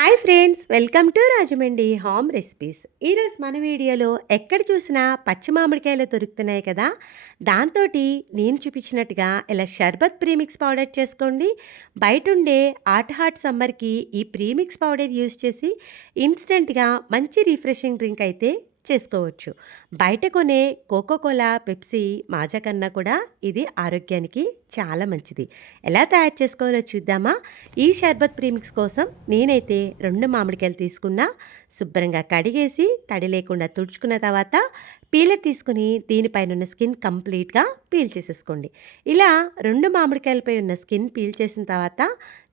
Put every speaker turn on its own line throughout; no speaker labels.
Hi friends welcome to Rajahmundry home recipes. ఈరోజు మన వీడియోలో ఎక్కడ చూసినా పచ్చి మామిడికాయలు దొరుకుతున్నాయి కదా? దాంతో నేను చూపించినట్టుగా ఇలా షర్బత్ ప్రీమిక్స్ పౌడర్ చేసుకోండి. బయట ఉండే హాట్ హాట్ సమ్మర్కి ఈ ప్రీమిక్స్ పౌడర్ యూస్ చేసి ఇన్స్టెంట్గా మంచి రిఫ్రెషింగ్ డ్రింక్ అయితే చేసుకోవచ్చు. బయట కొనే కోకోకోలా పెప్సీ మాజా కన్నా కూడా ఇది ఆరోగ్యానికి చాలా మంచిది. ఎలా తయారు చేసుకోవాలో చూద్దామా? ఈ షర్బత్ ప్రీమిక్స్ కోసం నేనైతే రెండు మామిడికాయలు తీసుకున్నా శుభ్రంగా కడిగేసి తడి లేకుండా తుడుచుకున్న తర్వాత పీలర్ తీసుకుని దీనిపైన ఉన్న స్కిన్ కంప్లీట్గా పీల్ చేసేసుకోండి. ఇలా రెండు మామిడికాయలపై ఉన్న స్కిన్ పీల్ చేసిన తర్వాత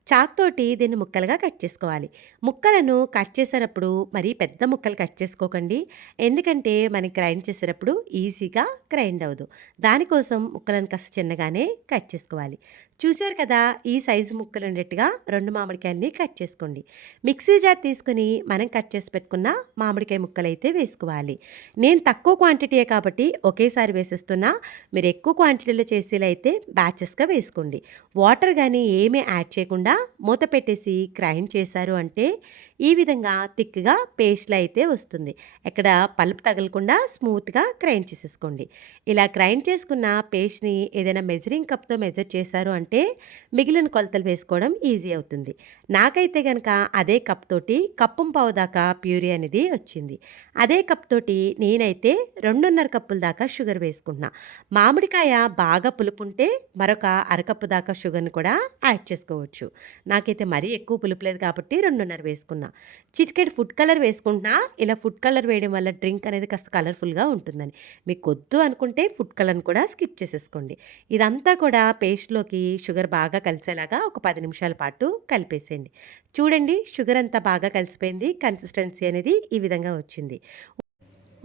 చాక్ తోటి దీన్ని ముక్కలుగా కట్ చేసుకోవాలి. ముక్కలను కట్ చేసేటప్పుడు మరీ పెద్ద ముక్కలు కట్ చేసుకోకండి. ఎందుకంటే మనం గ్రైండ్ చేసేటప్పుడు ఈజీగా గ్రైండ్ అవ్వదు. దానికోసం ముక్కలను కాస్త చిన్నగానే కట్ చేసుకోవాలి. చూశారు కదా ఈ సైజు ముక్కలు ఉండేట్టుగా రెండు మామిడికాయలని కట్ చేసుకోండి. మిక్సీ జార్ తీసుకుని మనం కట్ చేసి పెట్టుకున్న మామిడికాయ ముక్కలు అయితే వేసుకోవాలి. నేను తక్కువ క్వాంటిటీయే కాబట్టి ఒకేసారి వేసేస్తున్నా. మీరు ఎక్కువ క్వాంటిటీలో చేసేలా అయితే బ్యాచెస్గా వేసుకోండి. వాటర్ కానీ ఏమీ యాడ్ చేయకుండా మూత పెట్టేసి గ్రైండ్ చేశారు అంటే ఈ విధంగా థిక్గా పేస్ట్లో అయితే వస్తుంది. ఎక్కడ పల్ప్ తగలకుండా స్మూత్గా గ్రైండ్ చేసేసుకోండి. ఇలా గ్రైండ్ చేసుకున్న పేస్ట్ని ఏదైనా మెజరింగ్ కప్తో మెజర్ చేశారు అంటే మిగిలిన కొలతలు వేసుకోవడం ఈజీ అవుతుంది. నాకైతే కనుక అదే కప్ తోటి కప్పు పావు దాకా ప్యూరీ అనేది వచ్చింది. అదే కప్ తోటి నేనైతే రెండున్నర కప్పుల దాకా షుగర్ వేసుకుంటున్నా. మామిడికాయ బాగా పులుపు ఉంటే మరొక అరకప్పు దాకా షుగర్ని కూడా యాడ్ చేసుకోవచ్చు. నాకైతే మరీ ఎక్కువ పులుపు లేదు కాబట్టి రెండున్నర వేసుకున్నా. చిటికెట్ ఫుడ్ కలర్ వేసుకుంటున్నా ఇలా ఫుడ్ కలర్ వేయడం వల్ల డ్రింక్ అనేది కాస్త కలర్ఫుల్గా ఉంటుందని. మీకు వద్దు అనుకుంటే ఫుడ్ కలర్ని కూడా స్కిప్ చేసేసుకోండి. ఇదంతా కూడా పేస్ట్లోకి షుగర్ బాగా కలిసేలాగా ఒక పది నిమిషాల పాటు కలిపేసేయండి. చూడండి షుగర్ అంతా బాగా కలిసిపోయింది కన్సిస్టెన్సీ అనేది ఈ విధంగా వచ్చింది.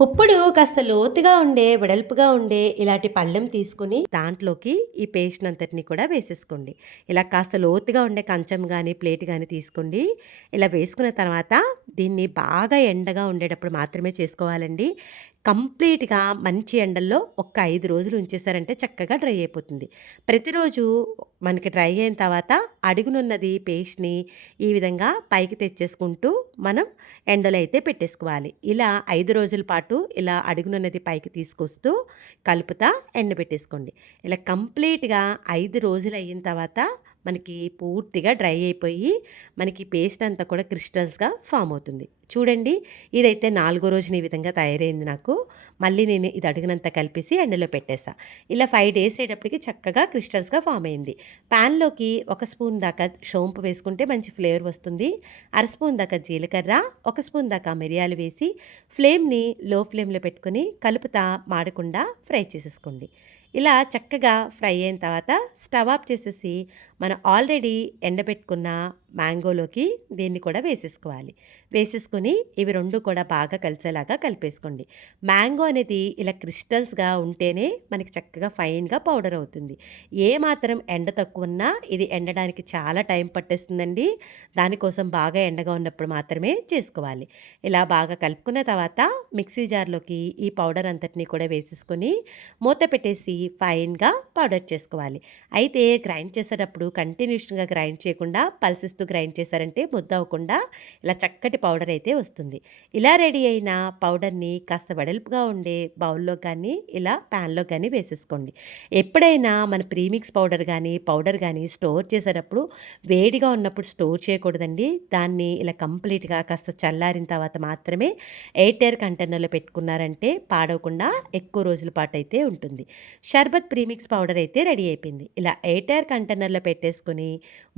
ఇప్పుడు కాస్త లోతుగా ఉండే వెడల్పుగా ఉండే ఇలాంటి పళ్ళెం తీసుకుని దాంట్లోకి ఈ పేస్ట్ అంతటిని కూడా వేసేసుకోండి. ఇలా కాస్త లోతుగా ఉండే కంచం కానీ ప్లేట్ కానీ తీసుకోండి. ఇలా వేసుకున్న తర్వాత దీన్ని బాగా ఎండగా ఉండేటప్పుడు మాత్రమే చేసుకోవాలండి. కంప్లీట్‌గా మంచి ఎండల్లో ఒక ఐదు రోజులు ఉంచేసారంటే చక్కగా డ్రై అయిపోతుంది. ప్రతిరోజు మనకి డ్రై అయిన తర్వాత అడుగునున్నది పేస్ట్‌ని ఈ విధంగా పైకి తెచ్చేసుకుంటూ మనం ఎండలో అయితే పెట్టేసుకోవాలి. ఇలా ఐదు రోజుల పాటు ఇలా అడుగునున్నది పైకి తీసుకొస్తూ కలుపుతా ఎండబెట్టేసుకోండి. ఇలా కంప్లీట్‌గా ఐదు రోజులు అయిన తర్వాత మనకి పూర్తిగా డ్రై అయిపోయి మనకి పేస్ట్ అంతా కూడా క్రిస్టల్స్‌గా ఫామ్ అవుతుంది. చూడండి ఇదైతే నాలుగో రోజున ఈ విధంగా తయారైంది నాకు. మళ్ళీ నేను ఇది అడిగినంత కలిపేసి ఎండలో పెట్టేసా. ఇలా ఫైవ్ డేస్ అయ్యేటప్పటికి చక్కగా క్రిస్టల్స్‌గా ఫామ్ అయింది. పాన్‌లోకి ఒక స్పూన్ దాకా షోంపు వేసుకుంటే మంచి ఫ్లేవర్ వస్తుంది. అర స్పూన్ దాకా జీలకర్ర, ఒక స్పూన్ దాకా మిరియాలు వేసి ఫ్లేమ్‌ని లో ఫ్లేమ్‌లో పెట్టుకొని కలుపుతా మాడకుండా ఫ్రై చేసేసుకోండి. ఇలా చక్కగా ఫ్రై అయిన తర్వాత స్టవ్ ఆఫ్ చేసేసి మనం ఆల్రెడీ ఎండబెట్టుకున్న మ్యాంగోలోకి దీన్ని కూడా వేసేసుకోవాలి. వేసేసుకొని ఇవి రెండు కూడా బాగా కలిసేలాగా కలిపేసుకోండి. మ్యాంగో అనేది ఇలా క్రిస్టల్స్గా ఉంటేనే మనకి చక్కగా ఫైన్గా పౌడర్ అవుతుంది. ఏ మాత్రం ఎండ తక్కువ ఉన్నా ఇది ఎండడానికి చాలా టైం పట్టేస్తుందండి. దానికోసం బాగా ఎండగా ఉన్నప్పుడు మాత్రమే చేసుకోవాలి. ఇలా బాగా కలుపుకున్న తర్వాత మిక్సీ జార్లోకి ఈ పౌడర్ అంతటినీ కూడా వేసేసుకొని మూత పెట్టేసి ఫైన్గా పౌడర్ చేసుకోవాలి. అయితే గ్రైండ్ చేసేటప్పుడు కంటిన్యూషన్గా గ్రైండ్ చేయకుండా పల్సిస్తూ గ్రైండ్ చేశారంటే ముద్ద అవ్వకుండా ఇలా చక్కటి పౌడర్ అయితే వస్తుంది. ఇలా రెడీ అయిన పౌడర్ని కాస్త వెడల్పుగా ఉండే బౌల్లో కానీ ఇలా ప్యాన్లో కానీ వేసేసుకోండి. ఎప్పుడైనా మన ప్రీమిక్స్ పౌడర్ కానీ పౌడర్ కానీ స్టోర్ చేసేటప్పుడు వేడిగా ఉన్నప్పుడు స్టోర్ చేయకూడదండి. దాన్ని ఇలా కంప్లీట్గా కాస్త చల్లారిన తర్వాత మాత్రమే ఎయిర్ టైర్ కంటైనర్లో పెట్టుకున్నారంటే పాడవకుండా ఎక్కువ రోజుల పాటు అయితే ఉంటుంది. షర్బత్ ప్రీమిక్స్ పౌడర్ అయితే రెడీ అయిపోయింది. ఇలా ఎయిర్ టైర్ కంటైనర్లో పెట్టేసుకుని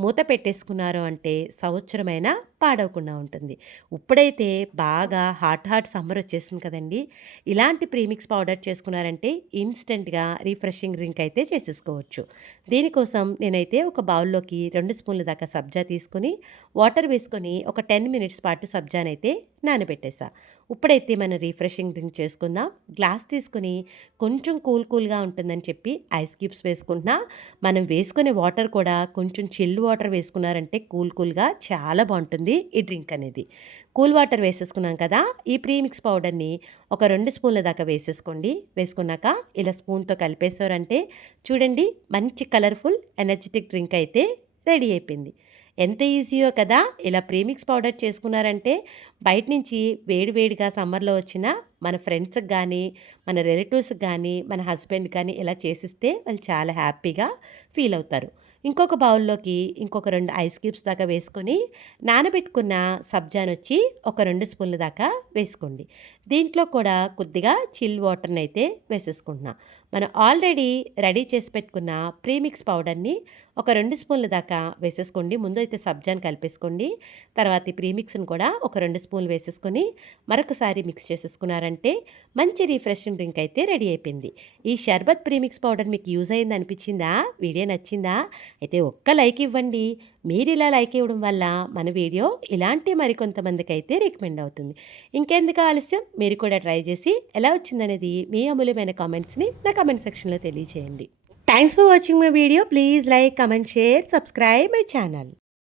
మూత పెట్టేసుకున్నారు అంటే సంవత్సరమైనా పాడవకుండా ఉంటుంది. ఇప్పుడైతే బాగా హాట్ హాట్ సమ్మర్ వచ్చేసింది కదండి. ఇలాంటి ప్రీమిక్స్ పౌడర్ చేసుకున్నారంటే ఇన్స్టెంట్గా రిఫ్రెషింగ్ డ్రింక్ అయితే చేసేసుకోవచ్చు. దీనికోసం నేనైతే ఒక బౌల్లోకి రెండు స్పూన్ల దాకా సబ్జా తీసుకొని వాటర్ వేసుకొని ఒక టెన్ మినిట్స్ పాటు సబ్జానైతే నానబెట్టేసా. ఇప్పుడైతే మనం రిఫ్రెషింగ్ డ్రింక్ చేసుకుందాం. గ్లాస్ తీసుకొని కొంచెం కూల్ కూల్గా ఉంటుందని చెప్పి ఐస్ క్యూబ్స్ వేసుకుంటున్నా. మనం వేసుకునే వాటర్ కూడా కొంచెం చిల్డ్ వాటర్ వేసుకున్నారంటే కూల్ కూల్గా చాలా బాగుంటుంది. ఈ డ్రింక్ అనేది. కూల్ వాటర్ వేసేసుకున్నాం కదా ఈ ప్రీమిక్స్ పౌడర్ని ఒక రెండు స్పూన్ల దాకా వేసేసుకోండి. వేసుకున్నాక ఇలా స్పూన్తో కలిపేశారంటే చూడండి మంచి కలర్ఫుల్ ఎనర్జెటిక్ డ్రింక్ అయితే రెడీ అయిపోయింది. ఎంత ఈజీయో కదా ఇలా ప్రీమిక్స్ పౌడర్ చేసుకున్నారంటే బయట నుంచి వేడి వేడిగా సమ్మర్లో వచ్చిన మన ఫ్రెండ్స్కి కానీ మన రిలేటివ్స్కి కానీ మన హస్బెండ్ కానీ ఇలా చేసిస్తే వాళ్ళు చాలా హ్యాపీగా ఫీల్ అవుతారు. ఇంకొక బౌల్లోకి ఇంకొక రెండు ఐస్ క్యూబ్స్ దాకా వేసుకొని నానబెట్టుకున్న సబ్జాన్ వచ్చి ఒక రెండు స్పూన్ల దాకా వేసుకోండి. దీంట్లో కూడా కొద్దిగా చిల్ వాటర్ని అయితే వేసేసుకుంటున్నా. మనం ఆల్రెడీ రెడీ చేసి పెట్టుకున్న ప్రీమిక్స్ పౌడర్ని ఒక రెండు స్పూన్ల దాకా వేసేసుకోండి. ముందు అయితే సబ్జాన్ కలిపేసుకోండి. తర్వాత ఈ ప్రీమిక్స్ని కూడా ఒక రెండు స్పూన్లు వేసేసుకొని మరొకసారి మిక్స్ చేసేసుకున్నారంటే మంచి రిఫ్రెషింగ్ డ్రింక్ అయితే రెడీ అయిపోయింది. ఈ షర్బత్ ప్రీమిక్స్ పౌడర్ మీకు యూజ్ అయింది అనిపించిందా వీడియో నచ్చిందా? అయితే ఒక్క లైక్ ఇవ్వండి. మీరు ఇలా లైక్ ఇవ్వడం వల్ల మన వీడియో ఇలాంటి మరికొంతమందికి అయితే రికమెండ్ అవుతుంది. ఇంకెందుకు ఆలస్యం? మీరు కూడా ట్రై చేసి ఎలా వచ్చిందనేది మీ అమూల్యమైన కామెంట్స్ని నా కామెంట్ సెక్షన్లో తెలియజేయండి thanks for watching my video. Please like comment share subscribe my channel.